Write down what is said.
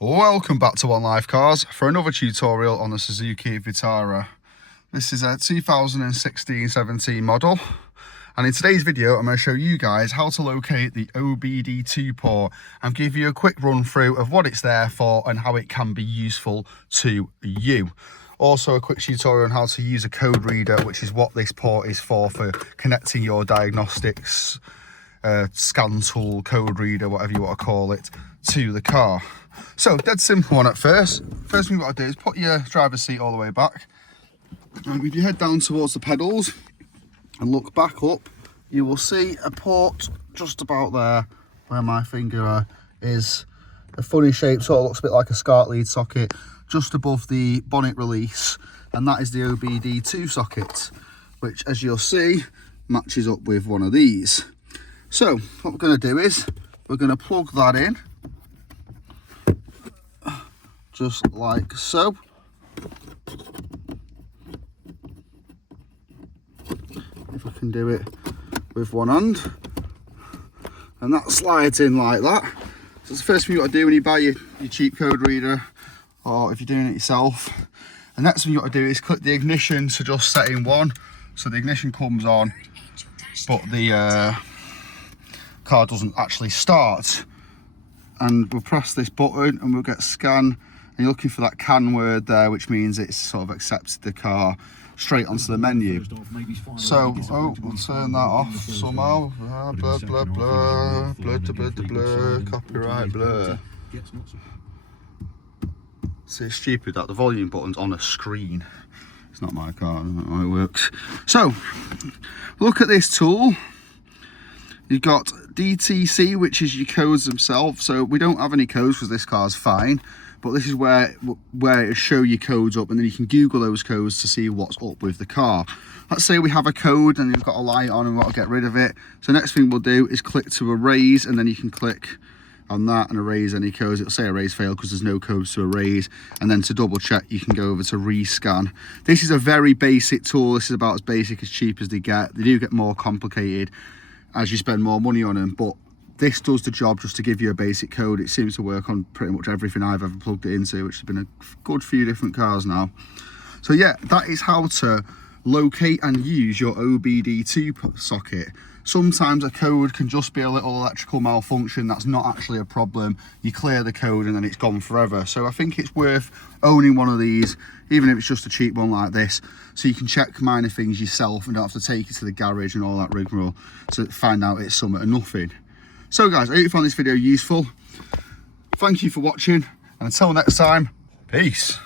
Welcome back to One Life Cars for another tutorial on the Suzuki Vitara. This is a 2016-17 model, and in today's video I'm going to show you guys how to locate the OBD2 port and give you a quick run through of what it's there for and how it can be useful to you. Also a quick tutorial on how to use a code reader, which is what this port is for connecting your Diagnostics scan tool, code reader, whatever you want to call it, to the car. So, dead simple one at first. First thing you've got to do is put your driver's seat all the way back. And with your head down towards the pedals and look back up, you will see a port just about there where my finger is. A funny shape, sort of looks a bit like a SCART lead socket, just above the bonnet release. And that is the OBD2 socket, which, as you'll see, matches up with one of these. So, what we're going to do is, we're going to plug that in. Just like so. If I can do it with one hand. And that slides in like that. So it's the first thing you've got to do when you buy your cheap code reader, or if you're doing it yourself. And next thing you've got to do is click the ignition to just set in one. So the ignition comes on, but the car doesn't actually start. And we'll press this button and we'll get scan. And you're looking for that CAN word there, which means it's sort of accepted the car straight onto the menu. So, we'll turn that off somehow. Blah, blah, blah, blah, blah, blah, copyright, blah. So it's stupid that the volume button's on a screen. It's not my car, I don't know how it works. So, look at this tool. You've got DTC, which is your codes themselves. So we don't have any codes because this car's fine. But this is where it'll show your codes up, and then you can Google those codes to see what's up with the car. Let's say we have a code and you've got a light on and we want to get rid of it. So next thing we'll do is click to erase, and then you can click on that and erase any codes. It'll say erase failed because there's no codes to erase. And then to double check, you can go over to rescan. This is a very basic tool. This is about as basic, as cheap as they get. They do get more complicated as you spend more money on them, but this does the job just to give you a basic code. It seems to work on pretty much everything I've ever plugged it into, which has been a good few different cars now. So yeah, that is how to locate and use your OBD2 socket. Sometimes a code can just be a little electrical malfunction. That's not actually a problem. You clear the code and then it's gone forever. So I think it's worth owning one of these, even if it's just a cheap one like this, so you can check minor things yourself and don't have to take it to the garage and all that rigmarole to find out it's something or nothing. So guys, I hope you found this video useful. Thank you for watching, and until next time, peace.